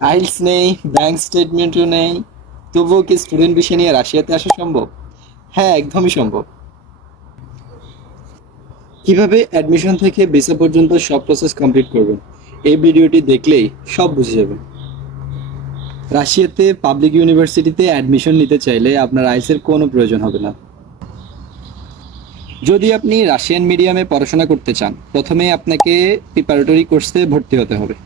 IELTS নেই, bank স্টেটমেন্টও নেই, তবুও কি স্টুডেন্ট ভিসা নিয়ে রাশিয়াতে আসা সম্ভব? হ্যাঁ, একদমই সম্ভব। কিভাবে অ্যাডমিশন থেকে ভিসা পর্যন্ত সব প্রসেস কমপ্লিট করবেন, এই ভিডিওটি দেখলেই সব বুঝে যাবেন। রাশিয়াতে পাবলিক ইউনিভার্সিটিতে অ্যাডমিশন নিতে চাইলে আপনার আইএলটিএস এর কোনো প্রয়োজন হবে না। যদি আপনি রাশিয়ান মিডিয়ামে পড়াশোনা করতে চান, প্রথমে আপনাকে প্রিপারেটরি কোর্সে ভর্তি হতে হবে।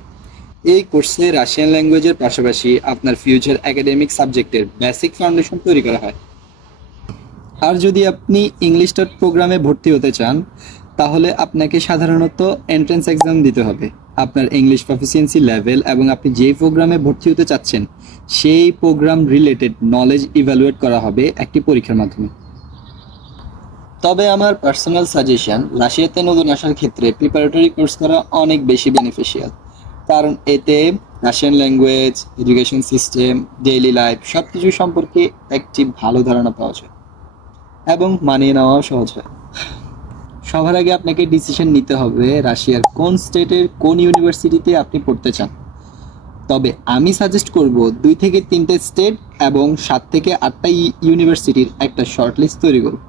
এই কোর্সে রাশিয়ান ল্যাঙ্গুয়েজের পাশাপাশি আপনার ফিউচার একাডেমিক সাবজেক্টের বেসিক ফাউন্ডেশন তৈরি করা হয়। আর যদি আপনি ইংলিশ ডট প্রোগ্রামে ভর্তি হতে চান, তাহলে আপনাকে সাধারণত এন্ট্রান্স এক্সাম দিতে হবে। আপনার ইংলিশ প্রফিসিয়েন্সি লেভেল এবং আপনি যেই প্রোগ্রামে ভর্তি হতে চাচ্ছেন সেই প্রোগ্রাম রিলেটেড নলেজ ইভ্যালুয়েট করা হবে একটি পরীক্ষার মাধ্যমে। তবে আমার পার্সোনাল সাজেশন, রাশিয়াতে নতুন আসার ক্ষেত্রে প্রিপারেটরি কোর্স করা অনেক বেশি বেনিফিশিয়াল, কারণ এতে Russian language, education system, daily life সব কিছু সম্পর্কে একটি ভালো ধারণা পাওয়া যায় এবং মানিয়ে নেওয়াও সহজ হয়। সবার আগে আপনাকে ডিসিশন নিতে হবে রাশিয়ার কোন স্টেটের কোন ইউনিভার্সিটিতে আপনি পড়তে চান। তবে আমি সাজেস্ট করব 2 থেকে 3টে স্টেট এবং 7 থেকে 8টা ইউনিভার্সিটির একটা শর্ট লিস্ট তৈরি করুন।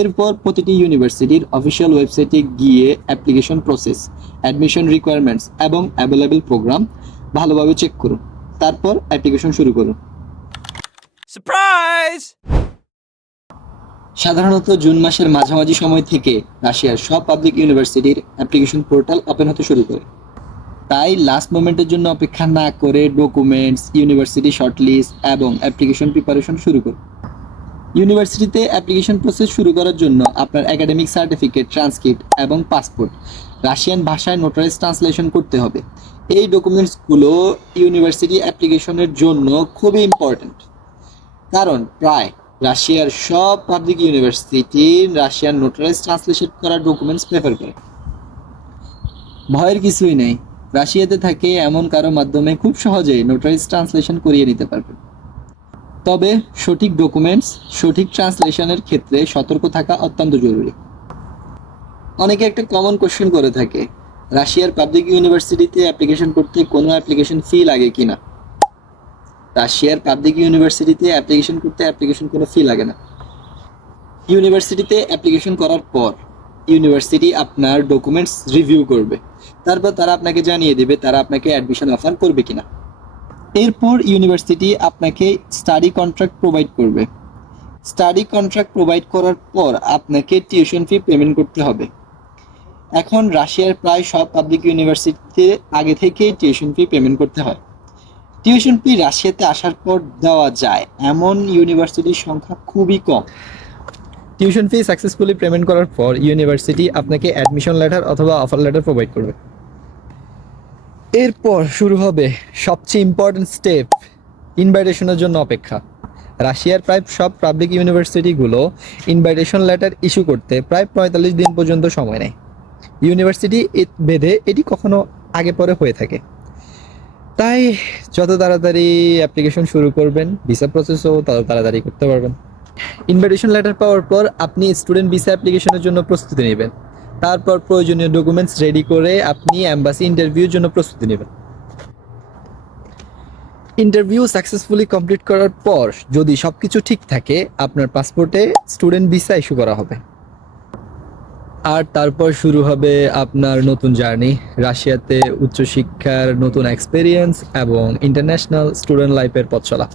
এরপর প্রতিটি ইউনিভার্সিটির অফিসিয়াল ওয়েবসাইটে গিয়ে অ্যাপ্লিকেশন প্রসেস, অ্যাডমিশন রিকোয়ারমেন্টস এবং অ্যাভেলেবল প্রোগ্রাম ভালোভাবে চেক করুন। তারপর অ্যাপ্লিকেশন শুরু করুন। সারপ্রাইজ! সাধারণত জুন মাসের মাঝামাঝি সময় থেকে রাশিয়ার সব পাবলিক ইউনিভার্সিটির অ্যাপ্লিকেশন পোর্টাল ওপেন হতে শুরু করে। তাই লাস্ট মোমেন্টের জন্য অপেক্ষা না করে ডকুমেন্টস, ইউনিভার্সিটি শর্টলিস্ট এবং অ্যাপ্লিকেশন প্রিপারেশন শুরু করুন। ইউনিভার্সিটিতে অ্যাপ্লিকেশন প্রসেস শুরু করার জন্য আপনার একাডেমিক সার্টিফিকেট, ট্রান্সক্রিপ্ট এবং পাসপোর্ট রাশিয়ান ভাষায় নোটারাইজ ট্রান্সলেশন করতে হবে। এই ডকুমেন্টসগুলো ইউনিভার্সিটি অ্যাপ্লিকেশনের জন্য খুবই ইম্পর্ট্যান্ট, কারণ প্রায় রাশিয়ার সব public university Russian notarise translation করা ডকুমেন্টস প্রেফার করে। ভয়ের কিছুই নেই, রাশিয়াতে থাকে এমন কারো মাধ্যমে খুব সহজেই নোটারাইজ ট্রান্সলেশন করিয়ে নিতে পারবেন। তবে সঠিক ডকুমেন্টস, সঠিক ট্রান্সলেশনের ক্ষেত্রে সতর্ক থাকা অত্যন্ত জরুরি। অনেকে একটা কমন কোশ্চেন করে থাকে, রাশিয়ার পাবলিক ইউনিভার্সিটিতে অ্যাপ্লিকেশন করতে কোনো অ্যাপ্লিকেশন ফি লাগে কিনা। রাশিয়ার পাবলিক ইউনিভার্সিটিতে অ্যাপ্লিকেশন কোনো ফি লাগে না। ইউনিভার্সিটিতে অ্যাপ্লিকেশন করার পর ইউনিভার্সিটি আপনার ডকুমেন্টস রিভিউ করবে, তারপর তারা আপনাকে জানিয়ে দেবে তারা আপনাকে অ্যাডমিশন অফার করবে কিনা। এরপর ইউনিভার্সিটি আপনাকে স্টাডি কন্ট্রাক্ট প্রোভাইড করবে। স্টাডি কন্ট্রাক্ট প্রোভাইড করার পর আপনাকে টিউশন ফি পেমেন্ট করতে হবে। এখন রাশিয়ার প্রায় সব পাবলিক ইউনিভার্সিটিতে আগে থেকেই টিউশন ফি পেমেন্ট করতে হয়। টিউশন ফি রাশিয়াতে আসার পর দেওয়া যায় এমন ইউনিভার্সিটির সংখ্যা খুবই কম। টিউশন ফি সাকসেসফুলি পেমেন্ট করার পর ইউনিভার্সিটি আপনাকে অ্যাডমিশন লেটার অথবা অফার লেটার প্রোভাইড করবে। এরপর শুরু হবে সবচেয়ে ইম্পর্টেন্ট স্টেপ, ইনভাইটেশনের জন্য অপেক্ষা। রাশিয়ার প্রায় সব পাবলিক ইউনিভার্সিটিগুলো ইনভাইটেশন লেটার ইস্যু করতে প্রায় 45 দিন পর্যন্ত সময় নেয়। ইউনিভার্সিটি ভেদে এটি কখনো আগে পরে হয়ে থাকে। তাই যত তাড়াতাড়ি অ্যাপ্লিকেশন শুরু করবেন, ভিসা প্রসেসও তত তাড়াতাড়ি করতে পারবেন। ইনভাইটেশন লেটার পাওয়ার পর আপনি স্টুডেন্ট ভিসা অ্যাপ্লিকেশনের জন্য প্রস্তুতি নেবেন। তারপর প্রয়োজনীয় ডকুমেন্টস রেডি করে আপনি অ্যাম্বাসি ইন্টারভিউর জন্য প্রস্তুতি নেবেন। ইন্টারভিউ সাকসেসফুলি কমপ্লিট করার পর যদি সব কিছু ঠিক থাকে, আপনার পাসপোর্টে স্টুডেন্ট ভিসা ইস্যু করা হবে। আর তারপর শুরু হবে আপনার নতুন জার্নি, রাশিয়াতে উচ্চশিক্ষার নতুন এক্সপেরিয়েন্স এবং ইন্টারন্যাশনাল স্টুডেন্ট লাইফের পথ চলা।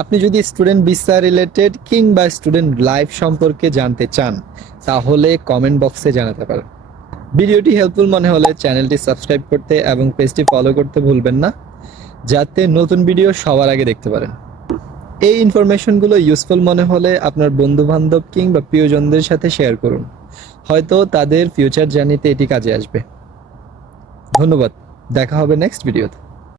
আপনি যদি স্টুডেন্ট ভিসা রিলেটেড কিংবা স্টুডেন্ট লাইফ সম্পর্কে জানতে চান, তাহলে কমেন্ট বক্সে জানাতে পারেন। ভিডিওটি হেল্পফুল মনে হলে চ্যানেলটি সাবস্ক্রাইব করতে এবং পেজটি ফলো করতে ভুলবেন না, যাতে নতুন ভিডিও সবার আগে দেখতে পারেন। এই ইনফরমেশনগুলো ইউজফুল মনে হলে আপনার বন্ধুবান্ধব কিংবা প্রিয়জনদের সাথে শেয়ার করুন, হয়তো তাদের ফিউচার জার্নিতে এটি কাজে আসবে। ধন্যবাদ, দেখা হবে নেক্সট ভিডিওতে।